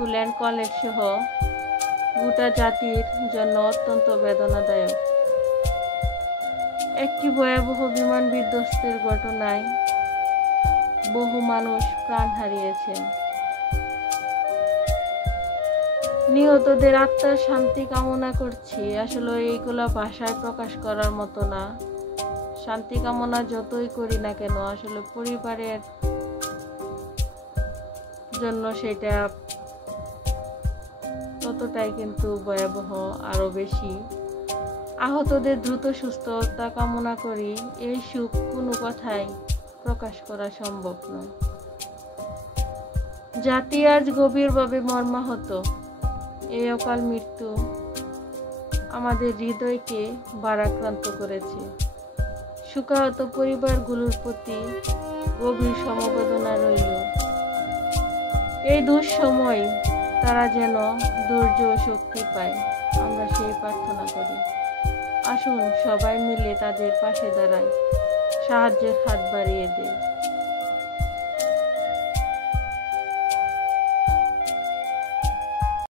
School and college সহ গোটা জাতির জন্য অত্যন্ত বেদনাদায়ক। একটি ভয়াবহ বিমান বিধ্বস্তের ঘটনায় বহু মানুষ প্রাণ হারিয়েছেন। নিহতদের আত্মার শান্তি কামনা করছি। আসলে এইগুলা ভাষায় প্রকাশ করার মতো না। শান্তি কামনা যতই করি না কেন, আসলে পরিবারের জন্য সেটা ততটাই কিন্তু ভয়াবহ, আরো বেশি। আহতদের দ্রুত সুস্থতা কামনা করি। এই সুখ কোনো কথায় প্রকাশ করা সম্ভব নয়। জাতি আজ গভীরভাবে মর্মাহত। এই অকাল মৃত্যু আমাদের হৃদয়কে ভারাক্রান্ত করেছে। শোকাহত পরিবারগুলোর প্রতি গভীর সমবেদনা রইল। এই দুঃসময় তারা যেন ধৈর্য ও শক্তি পায়, আমরা সেই প্রার্থনা করি। আসুন সবাই মিলে তাদের পাশে দাঁড়াই, সাহায্যের হাত বাড়িয়ে দেই।